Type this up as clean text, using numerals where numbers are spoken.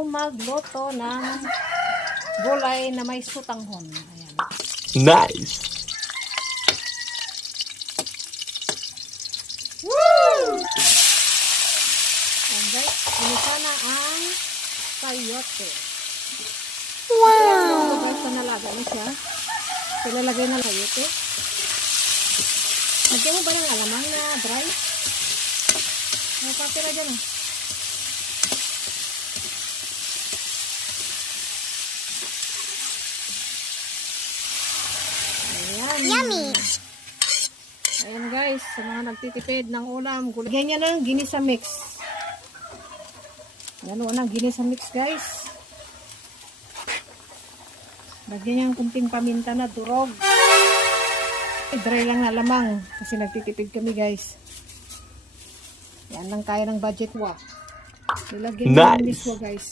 Magluto ng gulay na may sutanghon. Ayan. Nice! Woo! Ayan guys, inisa na ang sayote. Wow! Guys, panalaga na siya. Pilalagay na sayote. Lagyan mo ba ng alamang na dry? May papel na dyan oh. Ayan. Yummy! Ayan guys, sa mga nagtitipid ng ulam, lagyan niya ng ginisa mix. Ganoon ang ginisa mix guys. Lagyan niya ng kunting paminta na durog. Dry lang na lamang kasi nagtitipid kami guys. Yan lang kaya ng budget wa. Nilagyan niya ng Nice. miswa guys.